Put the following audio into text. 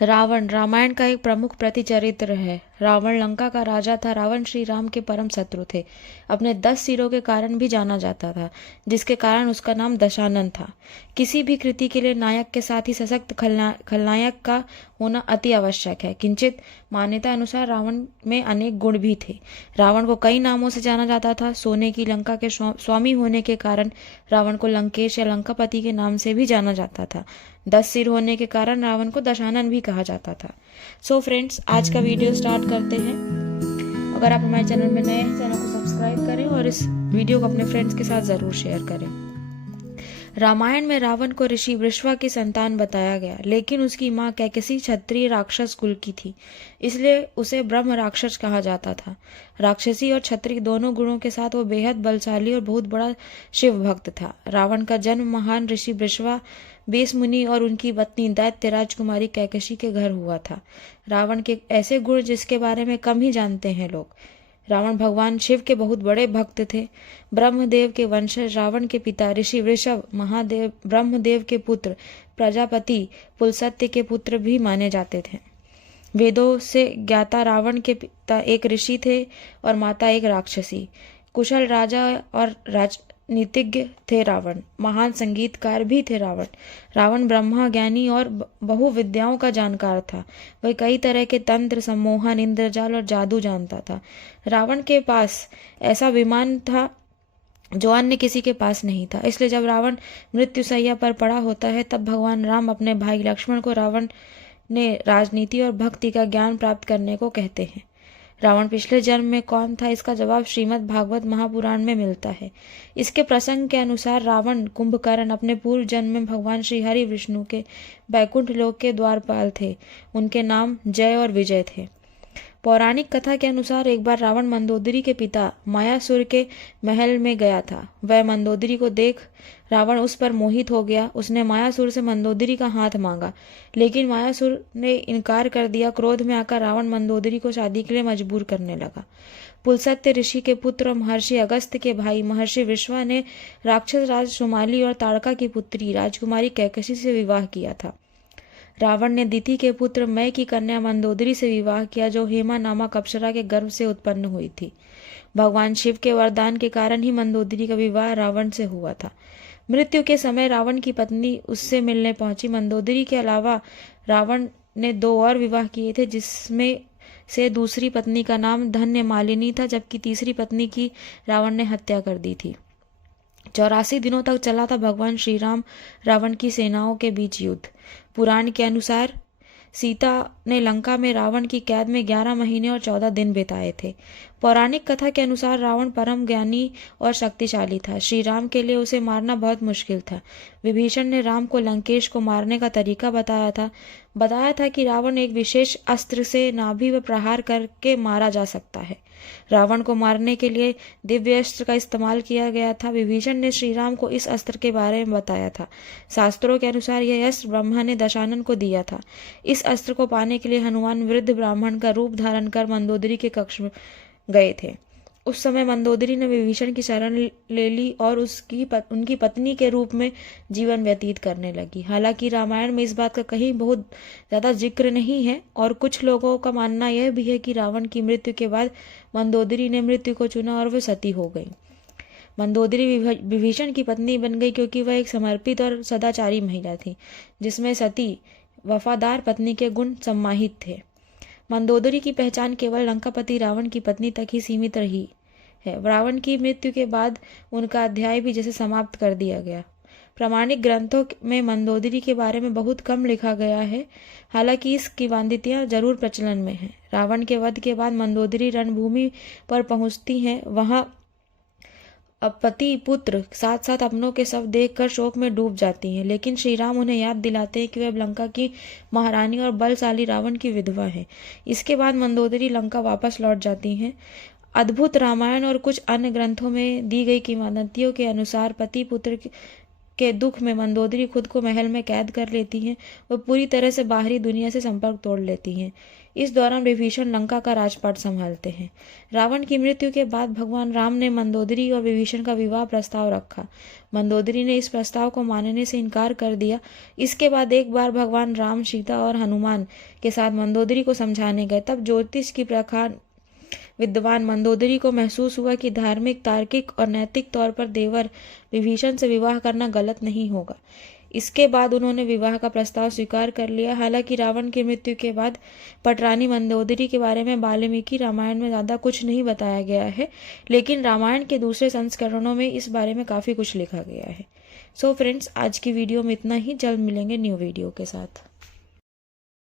रावण रामायण का एक प्रमुख प्रतिचरित्र है। रावण लंका का राजा था। रावण श्री राम के परम शत्रु थे। अपने 10 सिरों के कारण भी जाना जाता था, जिसके कारण उसका नाम दशानन था। किसी भी कृति के लिए नायक के साथ ही सशक्त खलनायक का होना अति आवश्यक है। किंचित मान्यता अनुसार रावण में अनेक गुण भी थे। रावण को कई नामों से जाना जाता था। सोने की लंका के स्वामी होने के कारण रावण को लंकेश या लंकापति के नाम से भी जाना जाता था। 10 सिर होने के कारण रावण को दशानन भी कहा जाता था। सो फ्रेंड्स, आज का वीडियो स्टार्ट करते हैं। अगर आप हमारे चैनल में नए हैं, चैनल को सब्सक्राइब करें और इस वीडियो को अपने फ्रेंड्स के साथ जरूर शेयर करें। रामायण में रावण को ऋषि वृषवा की संतान बताया गया, लेकिन उसकी मां कैकसी क्षत्रिय राक्षस कुल की थी, इसलिए उसे ब्रह्म राक्षस कहा जाता था। राक्षसी और क्षत्रिय दोनों गुणों के साथ वो बेहद बलशाली और बहुत बड़ा शिव भक्त था। रावण का जन्म महान ऋषि वृषवा बेस मुनि और उनकी पत्नी दैत्य राजकुमारी कैकसी के घर हुआ था। रावण के ऐसे गुण जिसके बारे में कम ही जानते हैं लोग। रावण भगवान शिव के बहुत बड़े भक्त थे। ब्रह्मदेव के वंशज रावण के पिता ऋषि वृषभ महादेव ब्रह्मदेव के पुत्र प्रजापति पुलसत्य के पुत्र भी माने जाते थे। वेदों से ज्ञाता रावण के पिता एक ऋषि थे और माता एक राक्षसी। कुशल राजा और राजनीतिज्ञ थे रावण। महान संगीतकार भी थे रावण। रावण ब्रह्मा ज्ञानी और बहु विद्याओं का जानकार था। वह कई तरह के तंत्र, सम्मोहन, इंद्रजाल और जादू जानता था। रावण के पास ऐसा विमान था जो अन्य किसी के पास नहीं था। इसलिए जब रावण मृत्युशैया पर पड़ा होता है, तब भगवान राम अपने भाई लक्ष्मण को रावण ने राजनीति और भक्ति का ज्ञान प्राप्त करने को कहते हैं। रावण पिछले जन्म में कौन था, इसका जवाब श्रीमद् भागवत महापुराण में मिलता है। इसके प्रसंग के अनुसार रावण कुंभकर्ण अपने पूर्व जन्म में भगवान श्री हरि विष्णु के बैकुंठ लोक के द्वारपाल थे। उनके नाम जय और विजय थे। पौराणिक कथा के अनुसार एक बार रावण मंदोदरी के पिता मायासुर के महल में गया था। वह मंदोदरी को देख रावण उस पर मोहित हो गया। उसने मायासुर से मंदोदरी का हाथ मांगा, लेकिन मायासुर ने इनकार कर दिया। क्रोध में आकर रावण मंदोदरी को शादी के लिए मजबूर करने लगा। पुलसत्य ऋषि के पुत्र महर्षि अगस्त्य के भाई महर्षि विश्वा ने राक्षस राज सुमाली और ताड़का की पुत्री राजकुमारी कैकसी से विवाह किया था। रावण ने दिति के पुत्र मय की कन्या मंदोदरी से विवाह किया, जो हेमा नामक अप्सरा के गर्भ से उत्पन्न हुई थी। भगवान शिव के वरदान के कारण ही मंदोदरी का विवाह रावण से हुआ था। मृत्यु के समय रावण की पत्नी उससे मिलने पहुंची। मंदोदरी के अलावा रावण ने 2 और विवाह किए थे, जिसमें से दूसरी पत्नी का नाम धन्य मालिनी था, जबकि तीसरी पत्नी की रावण ने हत्या कर दी थी। 84 दिनों तक चला था भगवान श्री राम रावण की सेनाओं के बीच युद्ध। पुराण के अनुसार सीता ने लंका में रावण की कैद में 11 महीने और 14 दिन बिताए थे। पौराणिक कथा के अनुसार रावण परम ज्ञानी और शक्तिशाली था। श्री राम के लिए उसे मारना बहुत मुश्किल था। विभीषण ने राम को लंकेश को मारने का तरीका बताया था कि रावण एक विशेष अस्त्र से नाभि पर प्रहार करके मारा जा सकता है। रावण को मारने के लिए दिव्य अस्त्र का इस्तेमाल किया गया था। विभीषण ने श्री राम को इस अस्त्र के बारे में बताया था। शास्त्रों के अनुसार यह अस्त्र ब्रह्मा ने दशानन को दिया था। इस अस्त्र को पाने के लिए हनुमान वृद्ध ब्राह्मण का रूप धारण कर मंदोदरी के कक्ष में गए थे। उस समय मंदोदरी ने विभीषण की शरण ले ली और उनकी पत्नी के रूप में जीवन व्यतीत करने लगी। हालांकि रामायण में इस बात का कहीं बहुत ज्यादा जिक्र नहीं है, और कुछ लोगों का मानना यह भी है कि रावण की मृत्यु के बाद मंदोदरी ने मृत्यु को चुना और वह सती हो गई। मंदोदरी विभीषण की पत्नी बन गई क्योंकि वह एक समर्पित और सदाचारी महिला थी, जिसमें सती वफादार पत्नी के गुण सम्माहित थे। मंदोदरी की पहचान केवल लंकापति रावण की पत्नी तक ही सीमित रही है। रावण की मृत्यु के बाद उनका अध्याय भी जैसे समाप्त कर दिया गया। प्रामाणिक ग्रंथों में मंदोदरी के बारे में बहुत कम लिखा गया है, हालांकि इसकी किंवदंतियां जरूर प्रचलन में हैं। रावण के वध के बाद मंदोदरी रणभूमि पर पहुंचती हैं। वहां पति पुत्र साथ साथ अपनों के शव देखकर शोक में डूब जाती हैं, लेकिन श्री राम उन्हें याद दिलाते हैं कि वे लंका की महारानी और बलशाली रावण की विधवा हैं। इसके बाद मंदोदरी लंका वापस लौट जाती हैं। अद्भुत रामायण और कुछ अन्य ग्रंथों में दी गई किंवदंतियों के अनुसार पति पुत्र के दुख में मंदोदरी खुद को महल में कैद कर लेती हैं और पूरी तरह से बाहरी दुनिया से संपर्क तोड़ लेती हैं। इस दौरान विभीषण लंका का राजपाट संभालते हैं। रावण की मृत्यु के बाद भगवान राम ने मंदोदरी और विभीषण का विवाह प्रस्ताव रखा। मंदोदरी ने इस प्रस्ताव को मानने से इनकार कर दिया। इसके बाद एक बार भगवान राम, सीता और हनुमान के साथ मंदोदरी को समझाने गए। तब ज्योतिष की प्रखर विद्वान मंदोदरी को महसूस हुआ कि धार्मिक, तार्किक और नैतिक तौर पर देवर विभीषण से विवाह करना गलत नहीं होगा। इसके बाद उन्होंने विवाह का प्रस्ताव स्वीकार कर लिया। हालांकि रावण की मृत्यु के बाद पटरानी मंदोदरी के बारे में वाल्मीकि रामायण में ज़्यादा कुछ नहीं बताया गया है, लेकिन रामायण के दूसरे संस्करणों में इस बारे में काफ़ी कुछ लिखा गया है। सो फ्रेंड्स, आज की वीडियो में इतना ही। जल्द मिलेंगे न्यू वीडियो के साथ।